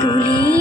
ধুলি